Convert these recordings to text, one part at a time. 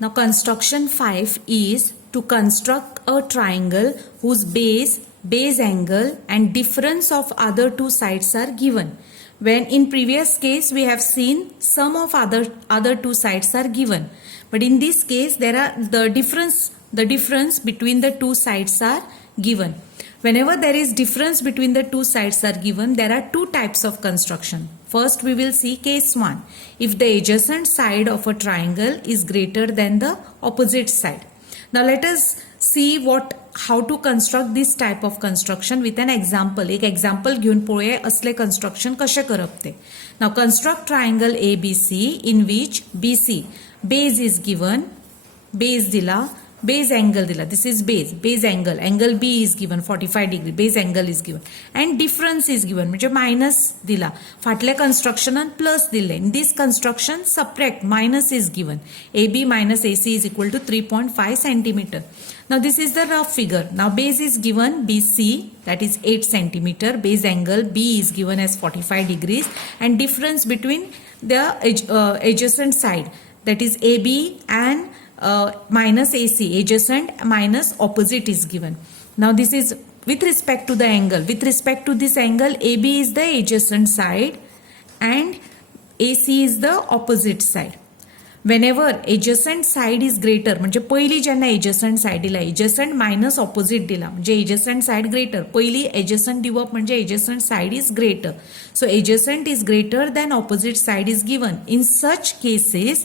Now construction 5 is to construct a triangle whose base angle and difference of other two sides are given. When in previous case we have seen sum of other two sides are given, but in this case there are the difference between the two sides are given. Whenever there is difference between the two sides are given, there are two types of construction. First we will see case 1. If the adjacent side of a triangle is greater than the opposite side. Now let us see how to construct this type of construction with an example. एक example घेऊन पळूया असले construction कशे करप ते. Now construct triangle ABC in which BC base is given, base दिला, base angle दिला. This is base angle. Angle B is given 45 degree. Base angle is given and difference is given. म्हणजे minus दिला. फाटल्या construction and plus दिले. In this construction subtract minus is given. AB minus AC is equal to 3.5 centimeter. Now this is the rough figure. Now base is given BC, that is 8 centimeter. Base angle B is given as 45 degrees and difference between the adjacent side, that is AB and minus AC, adjacent minus opposite is given. Now this is with respect to the angle. With respect to this angle, AB is the adjacent side and AC is the opposite side. Whenever adjacent side is greater, म्हणजे पहिली जेन्ना adjacent side दिला, adjacent minus opposite दिला, म्हणजे adjacent side greater. पहिली adjacent दिवप म्हणजे adjacent side is greater. So adjacent is greater than opposite side is given. In such cases,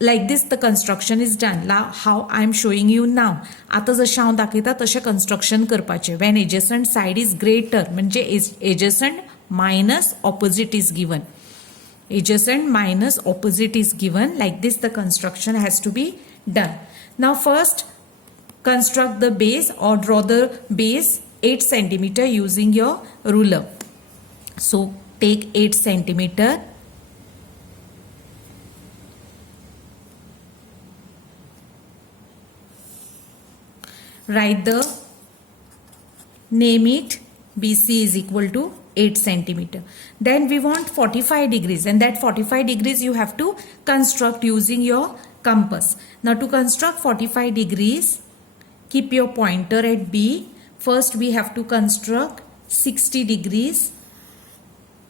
like this the construction is done. How I am showing you now. आता जशें हांव दाखयता तशें construction करपाचें. When adjacent side is greater, म्हणजे adjacent minus opposite is given. Adjacent minus opposite is given. Like this the construction has to be done. Now first construct the base or draw the base 8 centimeter using your ruler. So take 8 centimeter. Write the, name it, BC is equal to 8 centimeter. Then we want 45 degrees and that 45 degrees you have to construct using your compass. Now to construct 45 degrees, keep your pointer at B. First we have to construct 60 degrees.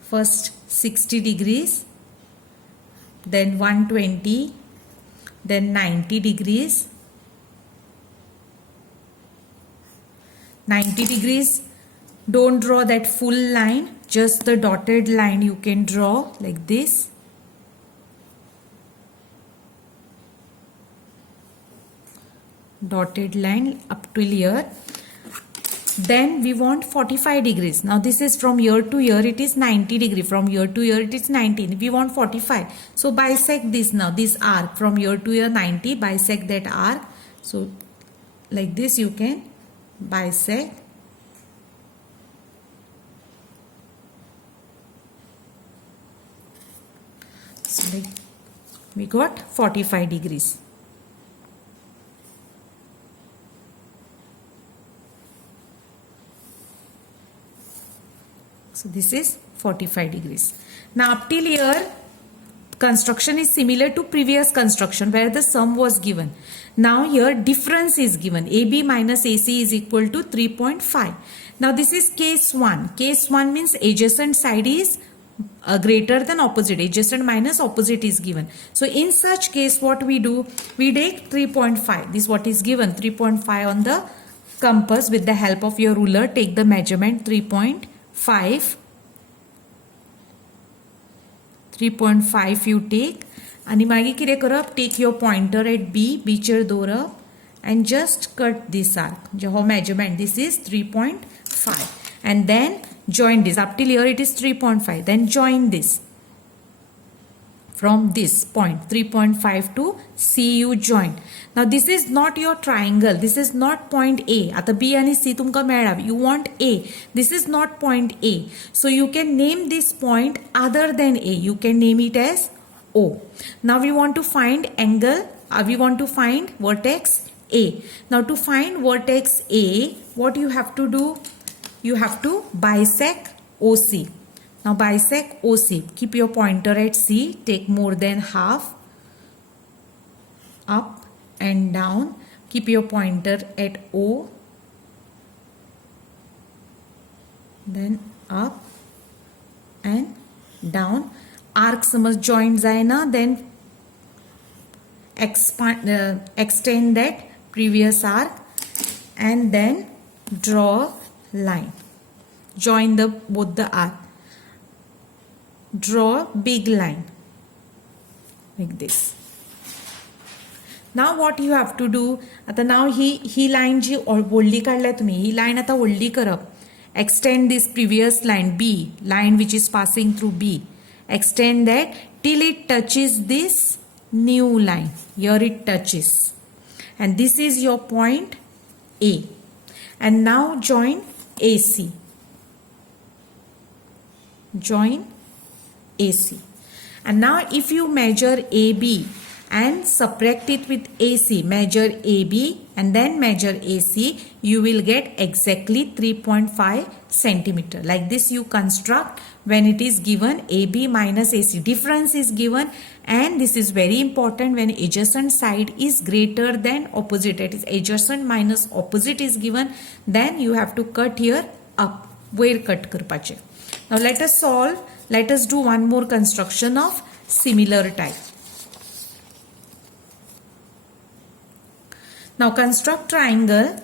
First 60 degrees, then 120, then 90 degrees. 90 degrees, don't draw that full line, just the dotted line you can draw like this. Dotted line up till here. Then we want 45 degrees. Now this is from here to here it is 90 degree. From here to here it is 90. We want 45. So bisect this now. This arc from here to here 90. Bisect that arc. So like this you can bisect. So like we got 45 degrees. So this is 45 degrees. Now up till here construction is similar to previous construction where the sum was given. Now here difference is given. AB minus AC is equal to 3.5. Now this is case 1. Case 1 means adjacent side is greater than opposite. Adjacent minus opposite is given. So in such case what we do? We take 3.5. This is what is given. 3.5 on the compass with the help of your ruler. Take the measurement 3.5. 3.5 you take आणि मागीर कितें करप, take your pointer at बी चेर दवरप and just cut this arc. म्हणजे हो measurement, this is 3.5 and then join this. Up till here it is 3.5. Then join this from this point 3.5 to C you join. Now this is not your triangle. This is not point A. आता B आणि C तुमका मेळ्ळा. You want A. This is not point A. So you can name this point other than A. You can name it as O. Now we want to find angle. We want to find vertex A. Now to find vertex A, what you have to do? You have to bisect OC. Now bisect OC. Keep your pointer at C. Take more than half. Up and down. Keep your pointer at O, then up and down. Arc समज joint जायना, then extend that previous arc and then draw line. Join both the arc. Draw big line like this. Now what you have to do, आता now ही line जी वडली काढल्या तुम्ही, ही line आता वडली करप. Extend this previous line B, line which is passing through B. Extend that till it touches this new line. Here it touches. And this is your point A. And now join AC. Join AC. And now if you measure AB and subtract it with AC, measure AB and then measure AC, you will get exactly 3.5 centimeter. Like this you construct when it is given AB minus AC. Difference is given, and this is very important when adjacent side is greater than opposite. That is adjacent minus opposite is given. Then you have to cut here up. Where cut करपाचे. Now let us solve. Let us do one more construction of similar type. Now construct triangle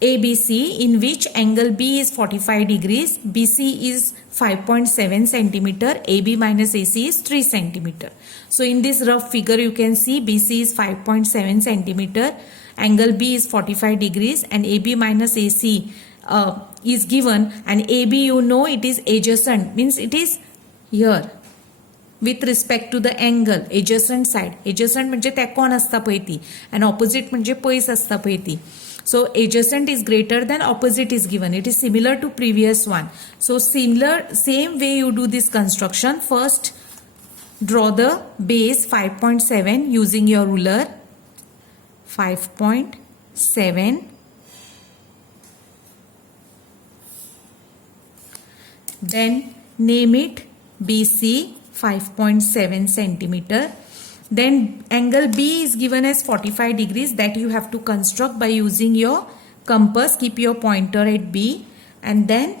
ABC in which angle B is 45 degrees, BC is 5.7 centimeter, AB minus AC is 3 centimeter. So in this rough figure you can see BC is 5.7 centimeter, angle B is 45 degrees and AB minus AC is given, and AB you know it is adjacent, means it is here with respect to the angle, adjacent side. Adjacent म्हणजे तेकोन असता पळय ती, and opposite म्हणजे पयस असता पळय ती. So adjacent is greater than opposite is given. It is similar to previous one. So same way you do this construction. First draw the base 5.7 using your ruler. 5.7. Then name it BC 5.7 centimeter. Then angle B is given as 45 degrees, that you have to construct by using your compass. Keep your pointer at B, and then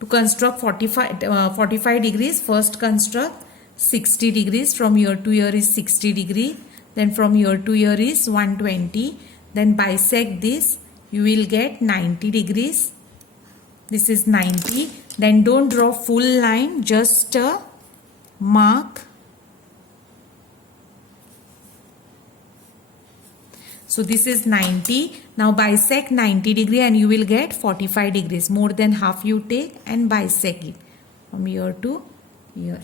to construct 45 degrees, first construct 60 degrees. From here to here is 60 degree. Then from here to here is 120. Then bisect this, you will get 90 degrees. This is 90. Then don't draw full line, just a mark. So this is 90. Now bisect 90 degree and you will get 45 degrees. More than half you take and bisect it from here to here.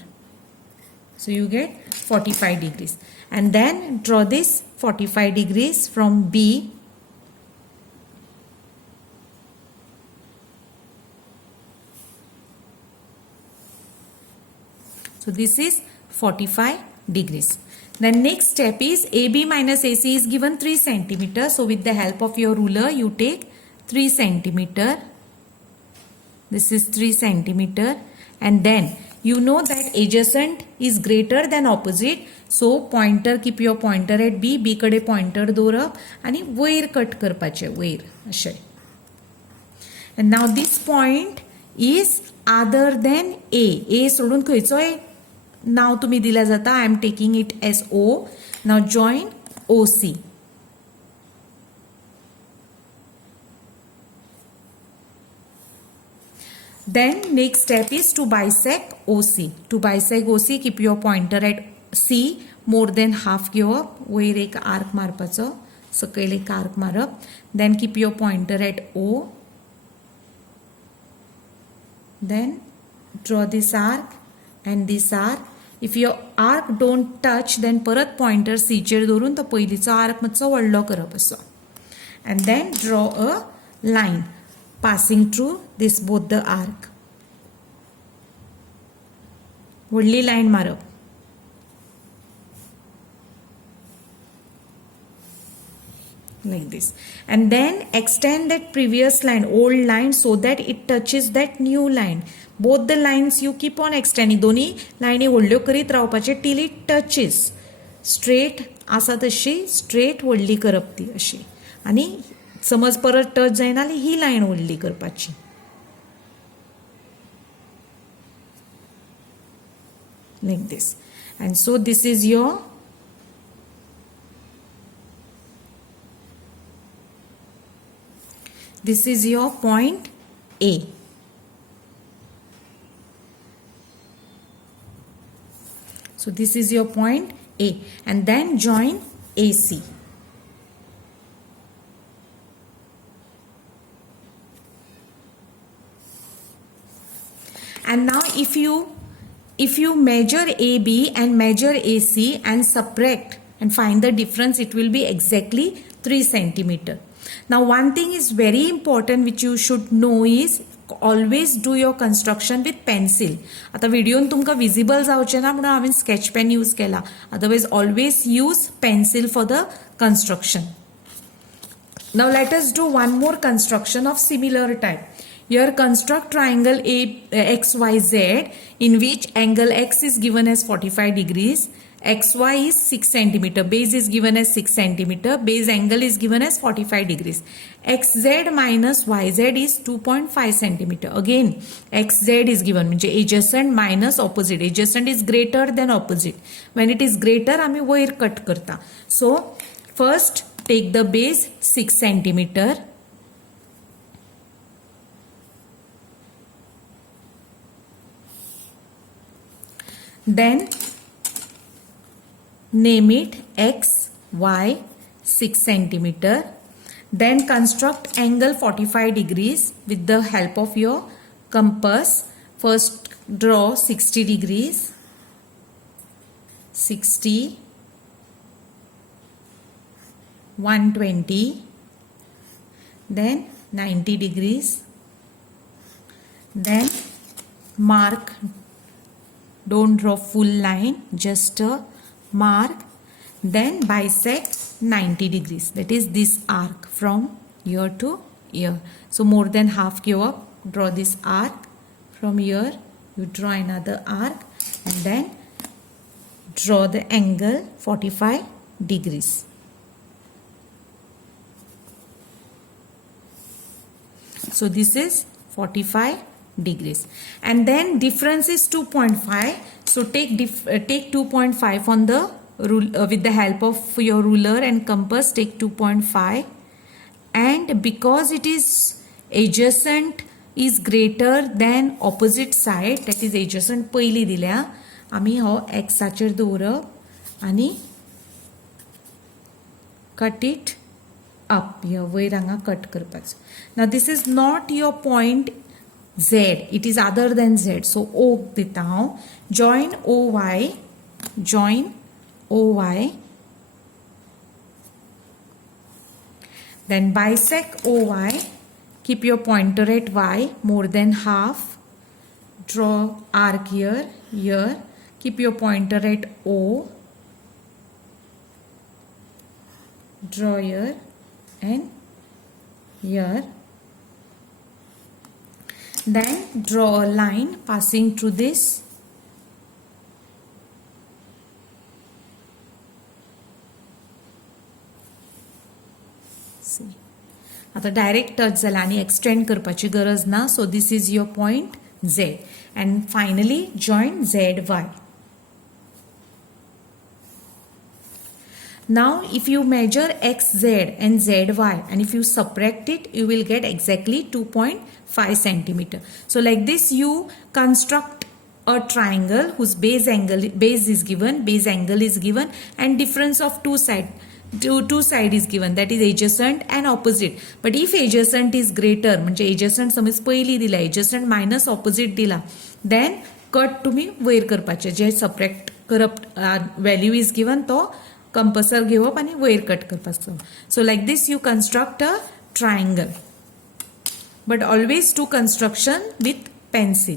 So you get 45 degrees. And then draw this 45 degrees from B. So this is 45 degrees. The next step is AB minus AC is given 3 centimeter. So with the help of your ruler, you take 3 centimeter. This is 3 centimeter. And then you know that adjacent is greater than opposite. So pointer, keep your pointer at B. B कडे pointer दोरप आणि वयर cut करपाचे, वयर अशे. And now this point is other than A. A सोडून खंयचोय नाव तुम्ही दिला जाता. I am taking it as O. Now join OC. Then next step is to bisect OC. To bisect OC, keep your pointer at C. More than half घेवप. वयर एक arc मारपाचो. सकयल एक arc मारप. Then keep your pointer at O. Then draw this arc and this arc. If your arc don't touch, then परत pointer C chair धरून तो पयलीचो arc मातसो व्हडलो करप असो. And then draw a line passing through this both the arc. व्हडली line मारप. Like this. And then extend that previous line, old line, so that it touches that new line. Both the lines you keep on extending. दोन्ही लाईनी व्हडल्यो करीत रावपाचे till it touches straight आसा तशी straight व्हडली करप ती अशी आनी समज परत टच जायना जाल्यार ही लायन व्हडली करपाची. Like this. And so this is your point A. So this is your point A, and then join AC. And now if you measure AB and measure AC and subtract and find the difference, it will be exactly 3 centimeter. Now one thing is very important which you should know is always do your construction with pencil. आता व्हिडिओन तुमकां visible जावचें ना म्हणून हांवें sketch pen use केला. Otherwise always use pencil for the construction. Now let us do one more construction of similar type. Here construct triangle XYZ in which angle X is given as 45 degrees, XY is 6 centimeter, base is given as 6 centimeter, base angle is given as 45 degrees. XZ minus YZ is 2.5 centimeter. Again XZ is given म्हणजे adjacent minus opposite. Adjacent is greater than opposite. When it is greater आम्ही वयर cut करता. So first take the base 6 centimeter. Then name it X, Y 6 centimeter. Then construct angle 45 degrees with the help of your compass. First draw 60 degrees, 60, 120, then 90 degrees, then mark. Don't draw full line, just a mark. Then bisect 90 degrees. That is this arc from here to here. So more than half give up. Draw this arc. From here you draw another arc and then draw the angle 45 degrees. So this is 45 degrees, and then difference is 2.5. So take 2.5 on the rule with the help of your ruler and compass. Take 2.5, and because it is adjacent is greater than opposite side, that is adjacent पयली दिल्या आम्ही हो एक्साचेर दवरप आणि cut it up. या वयर हांगा cut करपाचो. Now this is not your point Z, it is other than Z. So O dita hu. Join OY, join OY. Then bisect OY. Keep your pointer at Y more than half. Draw arc here, here. Keep your pointer at O. Draw here and here. Then draw a line passing through this. See. आता direct touch जाला आणि extend करपाची गरज ना. So this is your point Z, and finally join ZY. Now if you measure XZ and ZY and if you subtract it, you will get exactly 2.5 centimeter. So like this you construct a triangle whose base is given, base angle is given, and difference of two side is given, that is adjacent and opposite. But if adjacent is greater म्हणजे adjacent समज पहिली दिला, adjacent minus opposite दिला, then cut तुम्ही वयर करपाचे. जे subtract करप value is given तो कंपसर घेवप आणि वयर कट करपाचो. So like this you construct a triangle, but always do construction with pencil.